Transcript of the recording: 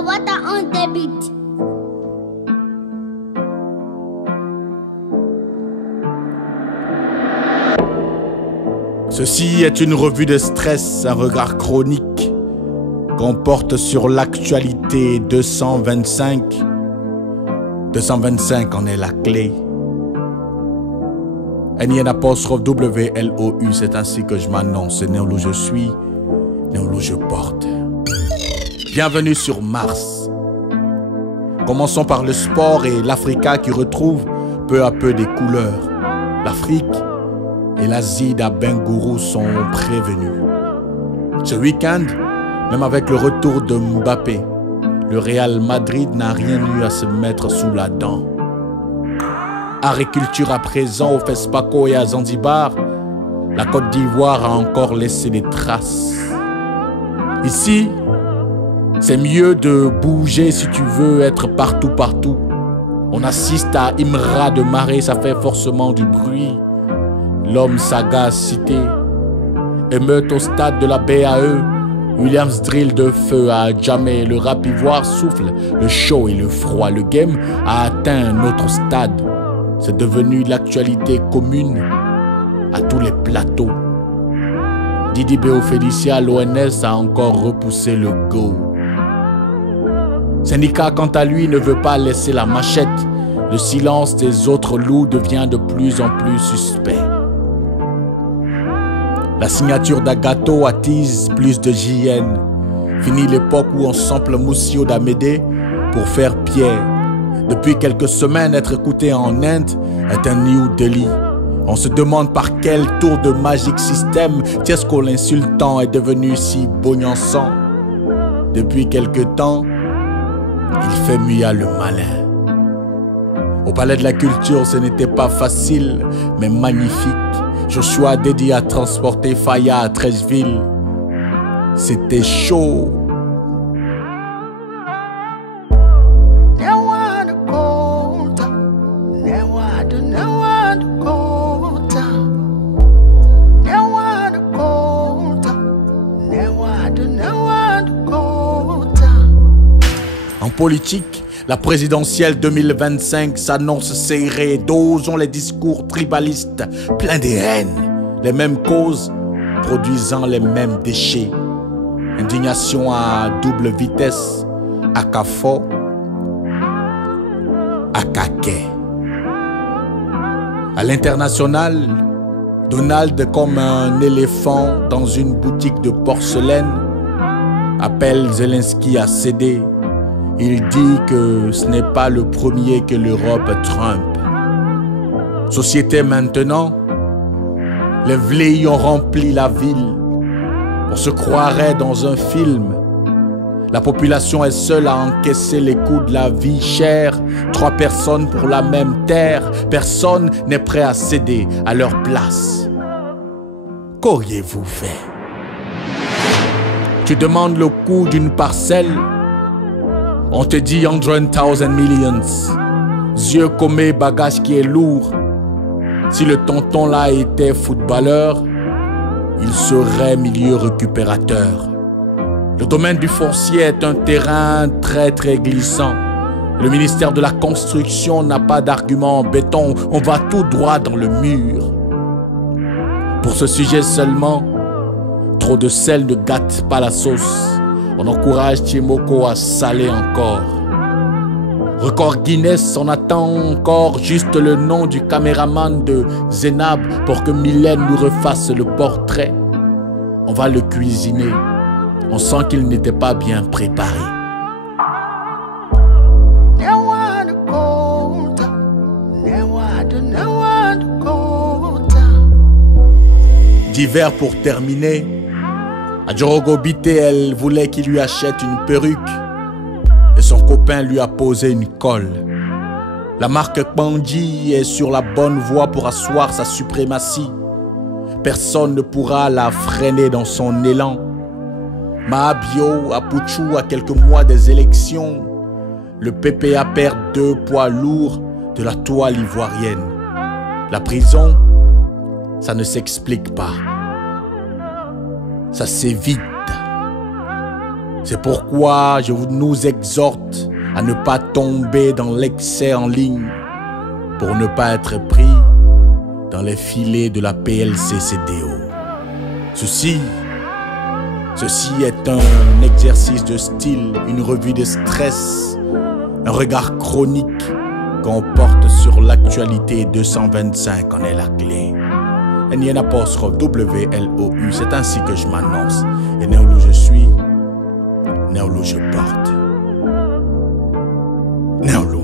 Wata on the beat. Ceci est une revue de stress, un regard chronique qu'on porte sur l'actualité 225. 225 en est la clé. NIN_WLOU, c'est ainsi que je m'annonce. C'est Néo je suis, Néo je porte. Bienvenue sur Mars. Commençons par le sport et l'Africa qui retrouve peu à peu des couleurs. L'Afrique et l'Asie d'Abengourou sont prévenus. Ce week-end, même avec le retour de Mbappé, le Real Madrid n'a rien eu à se mettre sous la dent. Agriculture à présent au FESPACO et à Zanzibar, la Côte d'Ivoire a encore laissé des traces. Ici, c'est mieux de bouger si tu veux être partout. On assiste à Imra de marée, ça fait forcément du bruit. L'homme sagacité, émeute au stade de la BAE, Williams drill de feu à jamais, le rap ivoire souffle, le chaud et le froid, le game a atteint un autre stade. C'est devenu l'actualité commune à tous les plateaux. Didi Béo Félicia, l'ONS a encore repoussé le go. Syndicat quant à lui ne veut pas laisser la machette. Le silence des autres loups devient de plus en plus suspect. La signature d'Agato attise plus de JN. Fini l'époque où on sample Moussio d'Amédée pour faire Pierre. Depuis quelques semaines, être écouté en Inde est un New Delhi. On se demande par quel tour de Magic System Tiesco l'insultant est devenu si boniançant. Depuis quelque temps, il fait Mia le malin. Au palais de la culture, ce n'était pas facile, mais magnifique. Joshua dédié à transporter Faya à Trècheville. C'était chaud. En politique, la présidentielle 2025 s'annonce serrée. Dosons les discours tribalistes, pleins de haine. Les mêmes causes, produisant les mêmes déchets. Indignation à double vitesse, à Kafo, à Kake. À l'international, Donald, comme un éléphant dans une boutique de porcelaine, appelle Zelensky à céder. Il dit que ce n'est pas le premier que l'Europe trompe. Société maintenant, les vleilles ont rempli la ville. On se croirait dans un film. La population est seule à encaisser les coûts de la vie chère. 3 personnes pour la même terre. Personne n'est prêt à céder à leur place. Qu'auriez-vous fait? Tu demandes le coût d'une parcelle. On te dit 100,000 millions. Yeux comés, bagage qui est lourd. Si le tonton là était footballeur, il serait milieu récupérateur. Le domaine du foncier est un terrain très glissant. Le ministère de la Construction n'a pas d'argument en béton. On va tout droit dans le mur. Pour ce sujet seulement, trop de sel ne gâte pas la sauce. On encourage Tiemoko à saler encore. Record Guinness, on attend encore juste le nom du caméraman de Zénab pour que Mylène nous refasse le portrait. On va le cuisiner. On sent qu'il n'était pas bien préparé. D'hiver pour terminer. Adjorogo Bité, elle voulait qu'il lui achète une perruque et son copain lui a posé une colle. La marque Bandji est sur la bonne voie pour asseoir sa suprématie. Personne ne pourra la freiner dans son élan. Mahabio, Apuchou, à quelques mois des élections, le PPA perd 2 poids lourds de la toile ivoirienne. La prison, ça ne s'explique pas. Ça s'évite. C'est pourquoi je nous exhorte à ne pas tomber dans l'excès en ligne pour ne pas être pris dans les filets de la PLC-CDO. Ceci est un exercice de style, une revue de stress, un regard chronique qu'on porte sur l'actualité. 225 en est la clé. NIN_WLOU, c'est ainsi que je m'annonce. Et Néolou je suis, Néolou je porte. Néolou.